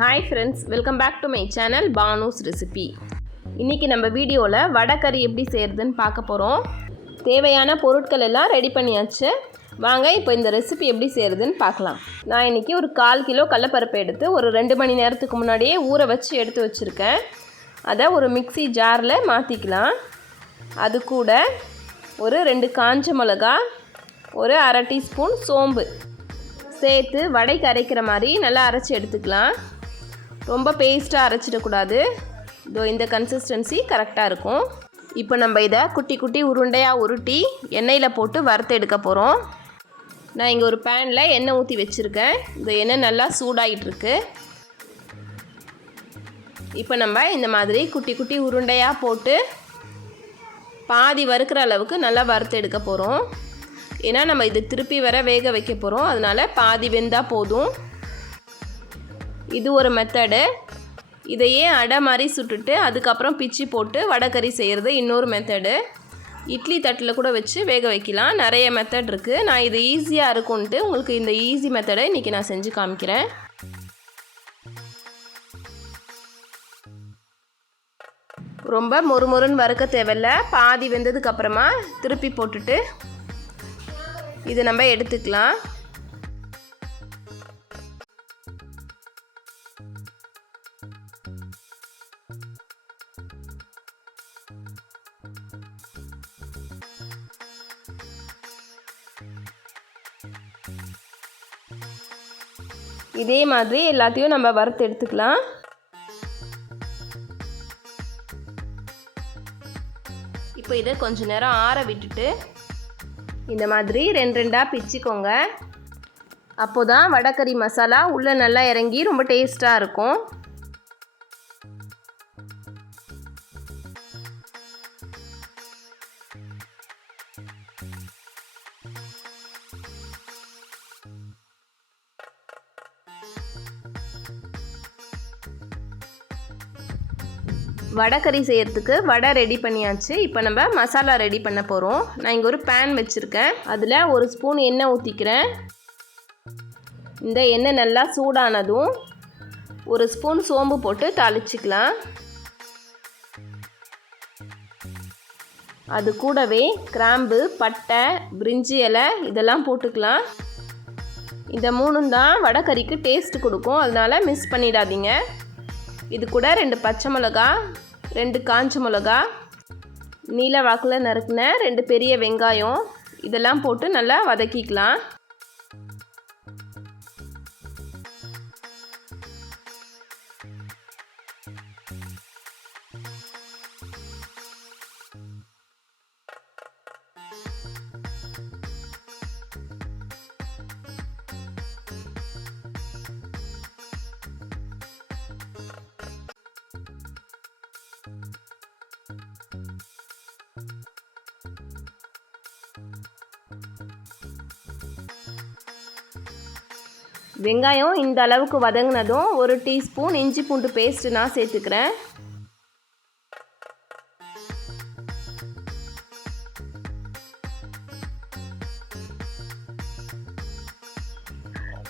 Hi friends, welcome back to my channel Banu's recipe. இன்றைக்கி நம்ம வீடியோவில் வடை கறி எப்படி செய்கிறதுன்னு பார்க்க போகிறோம். தேவையான பொருட்கள் எல்லாம் ரெடி பண்ணியாச்சு. வாங்க இப்போ இந்த ரெசிபி எப்படி செய்கிறதுன்னு பார்க்கலாம். நான் இன்றைக்கி ஒரு 1/4 கிலோ கடலைப்பருப்பு எடுத்து ஒரு 2 மணி நேரத்துக்கு முன்னாடியே ஊற வச்சு எடுத்து வச்சுருக்கேன். அதை ஒரு மிக்ஸி ஜாரில் மாற்றிக்கலாம். அது கூட ஒரு 2 காஞ்ச மிளகா, ஒரு 1/2 டீஸ்பூன் சோம்பு சேர்த்து வடைக்கு அரைக்கிற மாதிரி நல்லா அரைச்சி எடுத்துக்கலாம். ரொம்ப பேஸ்ட்டாக அரைச்சிடக்கூடாது. இதோ இந்த கன்சிஸ்டன்சி கரெக்டாக இருக்கும். இப்போ நம்ம இதை குட்டி குட்டி உருண்டையாக உருட்டி எண்ணெயில் போட்டு வறுத்து எடுக்க போகிறோம். நான் இங்கே ஒரு பேனில் எண்ணெய் ஊற்றி வச்சுருக்கேன். இந்த எண்ணெய் நல்லா சூடாகிட்டுருக்கு. இப்போ நம்ம இந்த மாதிரி குட்டி குட்டி உருண்டையாக போட்டு பாதி வறுக்கிற அளவுக்கு நல்லா வறுத்து எடுக்க போகிறோம். ஏன்னா நம்ம இது திருப்பி வர வேக வைக்க போகிறோம். அதனால் பாதி வெந்தால் போதும். இது ஒரு மெத்தடு. இதையே அடை மாதிரி சுட்டுட்டு அதுக்கப்புறம் பிச்சு போட்டு வடைக்கறி செய்கிறது இன்னொரு மெத்தடு. இட்லி தட்டில் கூட வச்சு வேக வைக்கலாம். நிறைய மெத்தட் இருக்குது. நான் இது ஈஸியாக இருக்கும்ன்ட்டு உங்களுக்கு இந்த ஈஸி மெத்தடை இன்றைக்கி நான் செஞ்சு காமிக்கிறேன். ரொம்ப மொறுமொறுன்னு வறுக்க தேவையில்லை. பாதி வெந்ததுக்கப்புறமா திருப்பி போட்டுட்டு இதை நம்ம எடுத்துக்கலாம். இதே மாதிரி எல்லாத்தையும் நம்ம வறுத்து எடுத்துக்கலாம். இப்போ இதை கொஞ்ச நேரம் ஆற விட்டுட்டு இந்த மாதிரி 2 பிச்சுக்கோங்க. அப்போ தான் வடைக்கறி மசாலா உள்ளே நல்லா இறங்கி ரொம்ப டேஸ்ட்டாக இருக்கும். வடைக்கறி செய்கிறதுக்கு வடை ரெடி பண்ணியாச்சு. இப்போ நம்ம மசாலா ரெடி பண்ண போகிறோம். நான் இங்கே ஒரு பேன் வச்சுருக்கேன். அதில் 1 ஸ்பூன் எண்ணெய் ஊற்றிக்கிறேன். இந்த எண்ணெய் நல்லா சூடானதும் 1 ஸ்பூன் சோம்பு போட்டு தாளிச்சிக்கலாம். அது கூடவே கிராம்பு, பட்டை, பிரிஞ்சி இலை இதெல்லாம் போட்டுக்கலாம். இந்த 3 தான் வடைக்கறிக்கு டேஸ்ட் கொடுக்கும். அதனால் மிஸ் பண்ணிடாதீங்க. இது கூட 2 பச்சை மிளகா, 2 காஞ்ச மிளகா, நீல வாக்கில் நறுக்கின 2 பெரிய வெங்காயம் இதெல்லாம் போட்டு நல்லா வதக்கிக்கலாம். வெங்காயம் இந்த அளவுக்கு வதங்கினதும் 1 டீஸ்பூன் இஞ்சி பூண்டு பேஸ்ட்டு நான் சேர்த்துக்கிறேன்.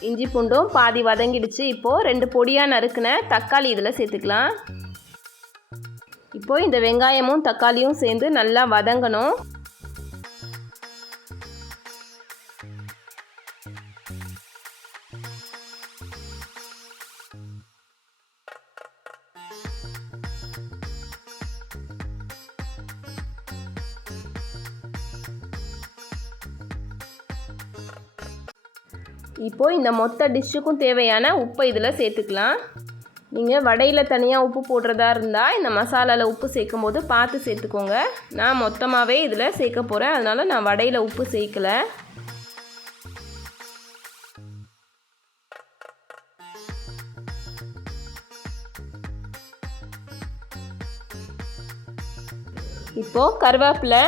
இஞ்சி பூண்டும் பாதி வதங்கிடுச்சு. இப்போது 2 பொடியாக நறுக்கின தக்காளி இதில் சேர்த்துக்கலாம். இப்போது இந்த வெங்காயமும் தக்காளியும் சேர்ந்து நல்லா வதங்கணும். இப்போது இந்த மொத்த டிஷ்ஷுக்கும் தேவையான உப்பை இதில் சேர்த்துக்கலாம். நீங்கள் வடையில் தனியாக உப்பு போடுறதா இருந்தால் இந்த மசாலாவில் உப்பு சேர்க்கும் போது பார்த்து சேர்த்துக்கோங்க. நான் மொத்தமாகவே இதில் சேர்க்க போகிறேன். அதனால் நான் வடையில் உப்பு சேர்க்கலை. இப்போது கருவேப்பிலை,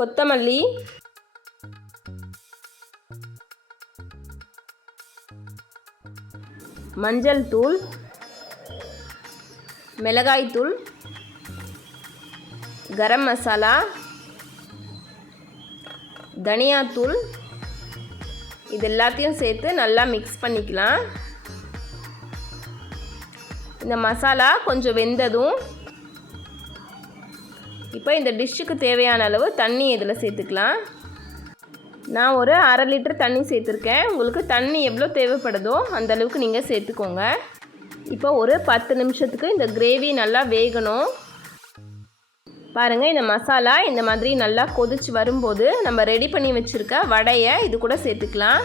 கொத்தமல்லி, மஞ்சள் தூள், மிளகாய் தூள், கரம் மசாலா, தனியாத்தூள், இது எல்லாத்தையும் சேர்த்து நல்லா மிக்ஸ் பண்ணிக்கலாம். இந்த மசாலா கொஞ்சம் வெந்ததும் இப்போ இந்த டிஷ்ஷுக்கு தேவையான அளவு தண்ணி இதில் சேர்த்துக்கலாம். நான் ஒரு 1/2 லிட்டர் தண்ணி சேர்த்துருக்கேன். உங்களுக்கு தண்ணி எவ்வளோ தேவைப்படுதோ அந்த அளவுக்கு நீங்கள் சேர்த்துக்கோங்க. இப்போ ஒரு 10 நிமிஷத்துக்கு இந்த கிரேவி நல்லா வேகணும். பாருங்கள், இந்த மசாலா இந்த மாதிரி நல்லா கொதிச்சு வரும்போது நம்ம ரெடி பண்ணி வச்சுருக்க வடையை இது கூட சேர்த்துக்கலாம்.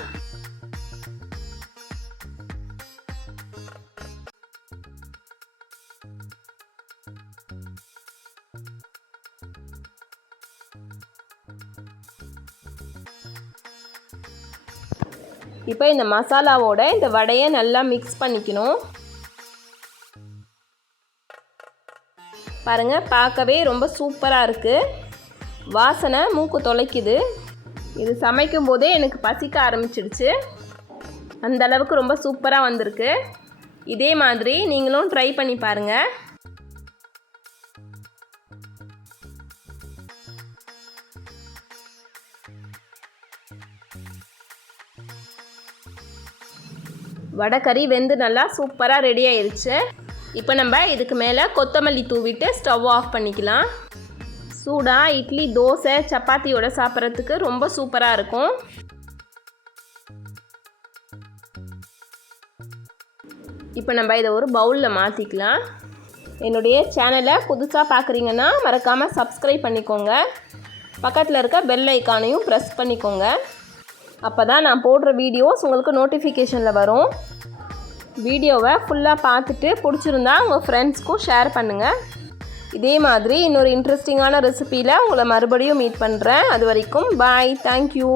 இப்போ இந்த மசாலாவோட இந்த வடையை நல்லா மிக்ஸ் பண்ணிக்கணும். பாருங்கள், பார்க்கவே ரொம்ப சூப்பராக இருக்குது. வாசனை மூக்கு தொலைக்குது. இது சமைக்கும் போதே எனக்கு பசிக்க ஆரம்பிச்சிடுச்சு. அந்த அளவுக்கு ரொம்ப சூப்பராக வந்திருக்கு. இதே மாதிரி நீங்களும் ட்ரை பண்ணி பாருங்கள். வடைக்கறி வெந்து நல்லா சூப்பராக ரெடி ஆயிடுச்சு. இப்போ நம்ம இதுக்கு மேலே கொத்தமல்லி தூவிட்டு ஸ்டவ் ஆஃப் பண்ணிக்கலாம். சூடாக இட்லி, தோசை, சப்பாத்தியோட சாப்பிட்றதுக்கு ரொம்ப சூப்பராக இருக்கும். இப்போ நம்ம இதை ஒரு பவுலில் மாற்றிக்கலாம். என்னுடைய சேனலை புதுசாக பார்க்குறீங்கன்னா மறக்காமல் சப்ஸ்கிரைப் பண்ணிக்கோங்க. பக்கத்தில் இருக்க பெல் ஐக்கானையும் ப்ரெஸ் பண்ணிக்கோங்க. அப்போ தான் நான் போடுற வீடியோஸ் உங்களுக்கு நோட்டிஃபிகேஷனில் வரும். வீடியோவை ஃபுல்லாக பார்த்துட்டு பிடிச்சிருந்தா உங்கள் ஃப்ரெண்ட்ஸ்க்கும் ஷேர் பண்ணுங்கள். இதே மாதிரி இன்னொரு இன்ட்ரெஸ்டிங்கான ரெசிபியில் உங்களை மறுபடியும் மீட் பண்ணுறேன். அது வரைக்கும் பாய். தேங்க்யூ.